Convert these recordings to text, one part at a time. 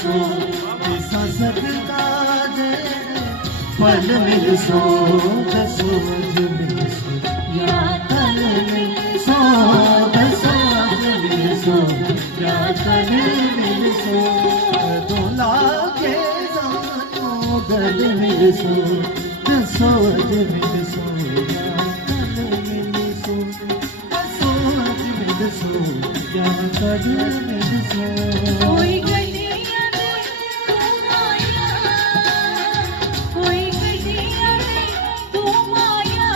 मिलसो ऐसा सदका दे पल मिलसो दसो मिलसो या कल मिलसो दसो मिलसो या कल मिलसो दोला के जानो गल मिलसो दसो मिलसो या कल मिलसो दसो मिलसो या कल मिलसो कोई गलियां में तुम आया, कोई गलियां में तुम आया,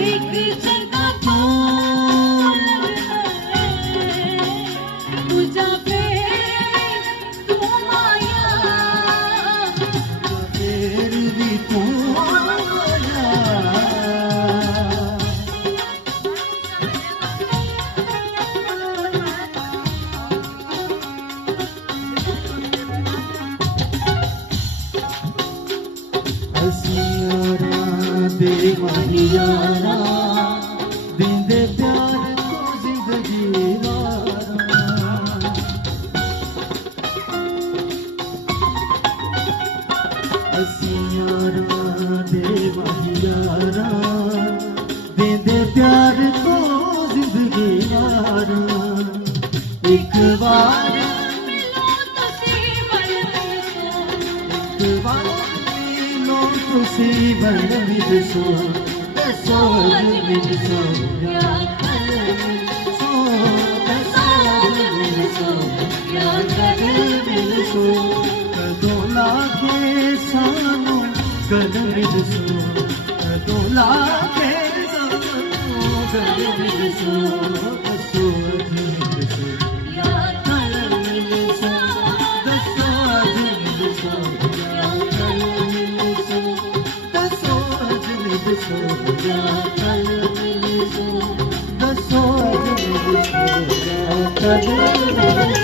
एक जगह तो तुझा पे तुम आया, फिर भी तू आया हसियारा बेमानियारा देंदे प्यार को जिंदगी वारा हसियारा बेमानियारा देंदे प्यार को जिंदगी वारा एक बार मिलो तो सीवल मिलसो, एक बार तुसी बल मिलसो दसो मिलसो या कल मिलसो दसो मिलसो या कल मिलसो दोला के सानो गल मिलसो दोला के सानो गल मिलसो दसो मिलसो या कल मिलसो दसो मिलसो या कल मिलसो दसो मिलसो या कल मिलसो दसो मिलसो या कल